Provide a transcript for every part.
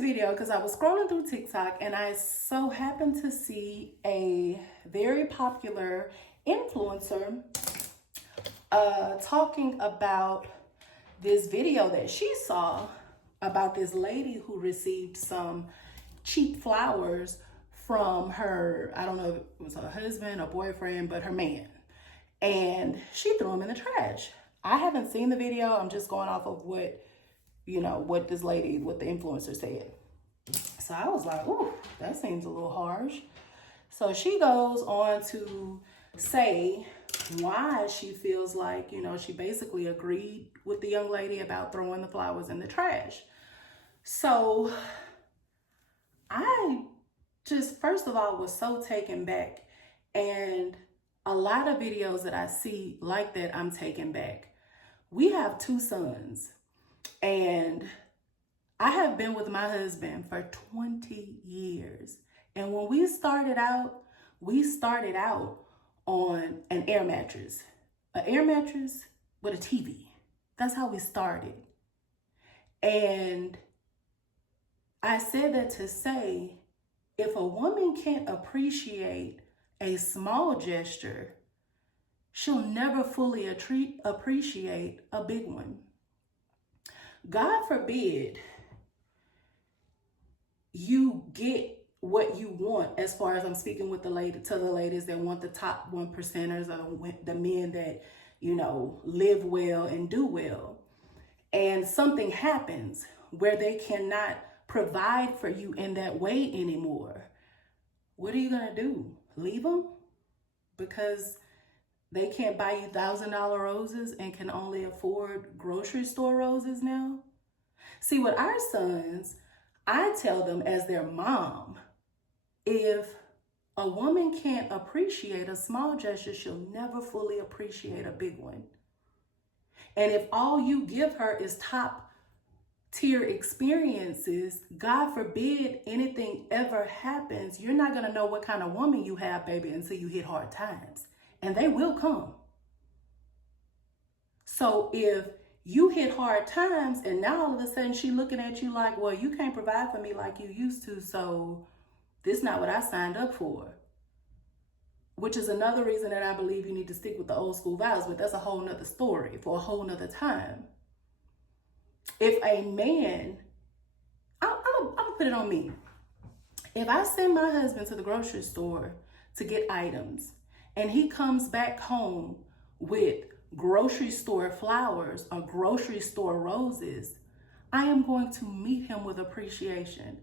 this video because I was scrolling through TikTok and I so happened to see a very popular influencer talking about this video that she saw about this lady who received some cheap flowers from her, I don't know if it was her husband or boyfriend, but her man. And she threw them in the trash. I haven't seen the video. I'm just going off of what this lady, what the influencer said. So I was like, ooh, that seems a little harsh. So she goes on to say why she feels like, she basically agreed with the young lady about throwing the flowers in the trash. So I just, first of all, was so taken back. And a lot of videos that I see like that, I'm taken back. We have 2 sons. And I have been with my husband for 20 years. And when we started out on an air mattress. An air mattress with a TV. That's how we started. And I said that to say, if a woman can't appreciate a small gesture, she'll never fully appreciate a big one. God forbid you get what you want, as far as I'm speaking with the ladies that want the top 1%ers or the men that, live well and do well. And something happens where they cannot provide for you in that way anymore. What are you going to do? Leave them? Because they can't buy you $1,000 roses and can only afford grocery store roses now? See, with our sons, I tell them as their mom, if a woman can't appreciate a small gesture, she'll never fully appreciate a big one. And if all you give her is top tier experiences, God forbid anything ever happens, you're not going to know what kind of woman you have, baby, until you hit hard times. And they will come. So if you hit hard times and now all of a sudden she looking at you like, well, you can't provide for me like you used to, so this is not what I signed up for. Which is another reason that I believe you need to stick with the old school vows, but that's a whole nother story for a whole nother time. If a man, I'm gonna put it on me. If I send my husband to the grocery store to get items and he comes back home with grocery store flowers or grocery store roses, I am going to meet him with appreciation.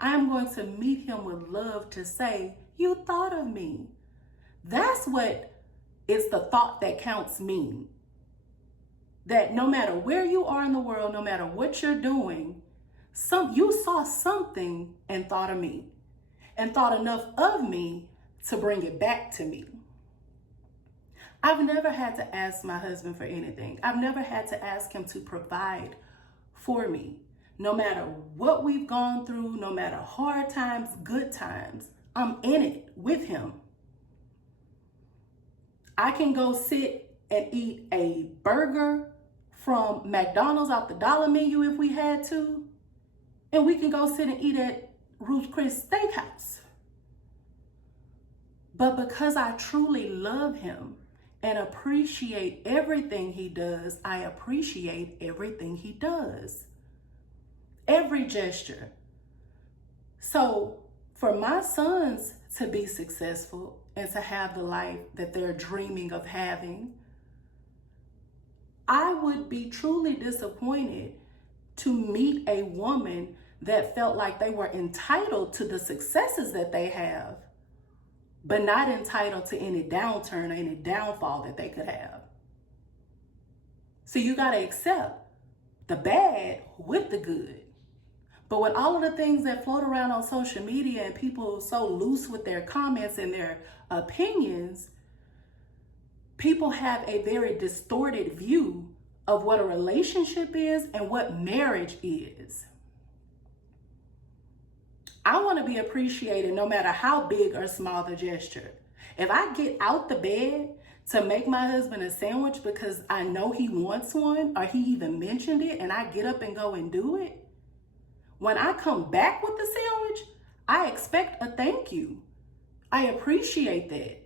I am going to meet him with love to say, you thought of me. That's what is the thought that counts mean. That no matter where you are in the world, no matter what you're doing, you saw something and thought of me. And thought enough of me to bring it back to me. I've never had to ask my husband for anything. I've never had to ask him to provide for me. No matter what we've gone through, no matter hard times, good times, I'm in it with him. I can go sit and eat a burger from McDonald's off the dollar menu if we had to. And we can go sit and eat at Ruth's Chris Steakhouse. But because I truly love him and appreciate everything he does, I appreciate everything he does. Every gesture. So for my sons to be successful and to have the life that they're dreaming of having, I would be truly disappointed to meet a woman that felt like they were entitled to the successes that they have, but not entitled to any downturn or any downfall that they could have. So you got to accept the bad with the good. But with all of the things that float around on social media and people so loose with their comments and their opinions, people have a very distorted view of what a relationship is and what marriage is. I want to be appreciated no matter how big or small the gesture. If I get out the bed to make my husband a sandwich because I know he wants one or he even mentioned it and I get up and go and do it, When I come back with the sandwich, I expect a thank you. I appreciate that.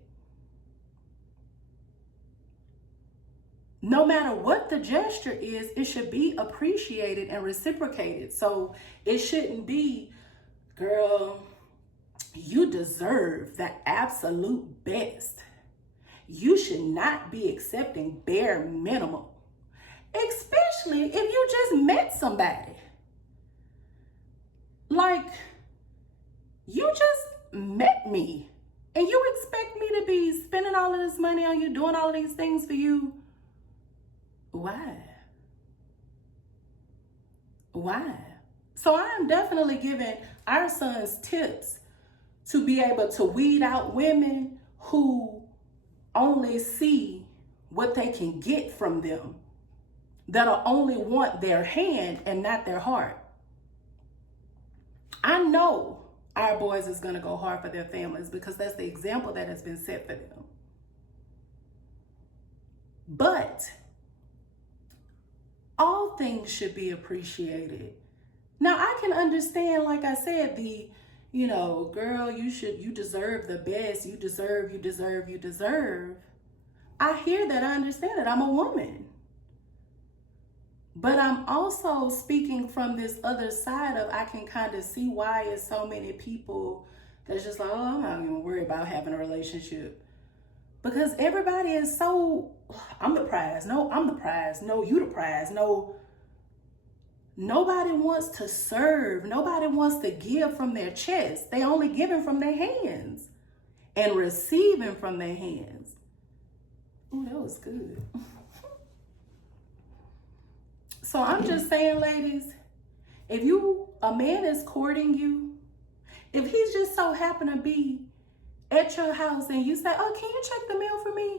No matter what the gesture is, it should be appreciated and reciprocated. So it shouldn't be, girl, you deserve the absolute best. You should not be accepting bare minimum, especially if you just met somebody. Like, you just met me and you expect me to be spending all of this money on you, doing all of these things for you. Why? Why? So I'm definitely giving our sons tips to be able to weed out women who only see what they can get from them, that'll only want their hand and not their heart. I know our boys is going to go hard for their families because that's the example that has been set for them. But all things should be appreciated. Now, I can understand, like I said, girl, you deserve the best. You deserve. I hear that. I understand that. I'm a woman. But I'm also speaking from this other side of, I can kind of see why it's so many people that's just like, oh, I'm not even worried about having a relationship. Because everybody is so, I'm the prize. No, I'm the prize. No, you the prize. No, nobody wants to serve. Nobody wants to give from their chest. They only giving from their hands and receiving from their hands. Oh, that was good. So I'm just saying, ladies, if a man is courting you, if he's just so happen to be at your house and you say, oh, can you check the mail for me?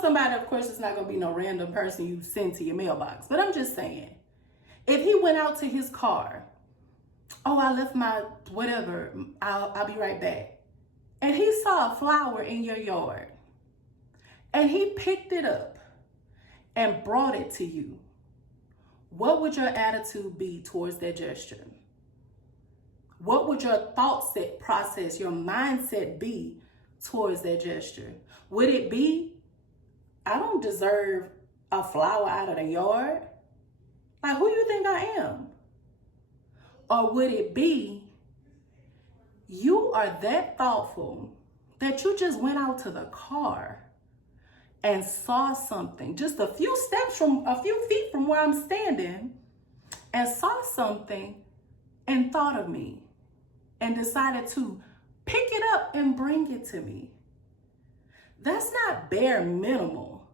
Somebody, of course, it's not going to be no random person you send to your mailbox. But I'm just saying, if he went out to his car, oh, I left my whatever, I'll be right back. And he saw a flower in your yard and he picked it up and brought it to you. What would your attitude be towards that gesture? What would your thought set process, your mindset be towards that gesture? Would it be, I don't deserve a flower out of the yard? Like, who do you think I am? Or would it be, you are that thoughtful that you just went out to the car and saw something just a few feet from where I'm standing, and saw something and thought of me and decided to pick it up and bring it to me? That's not bare minimal.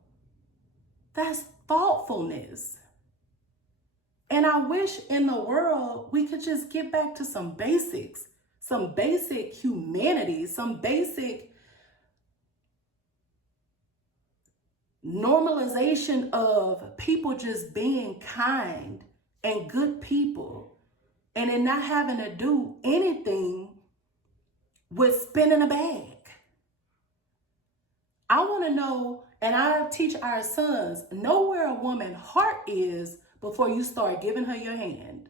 That's thoughtfulness. And I wish in the world we could just get back to some basics, some basic humanity, some basic normalization of people just being kind and good people, and then not having to do anything with spinning a bag. I want to know, and I teach our sons, know where a woman's heart is before you start giving her your hand.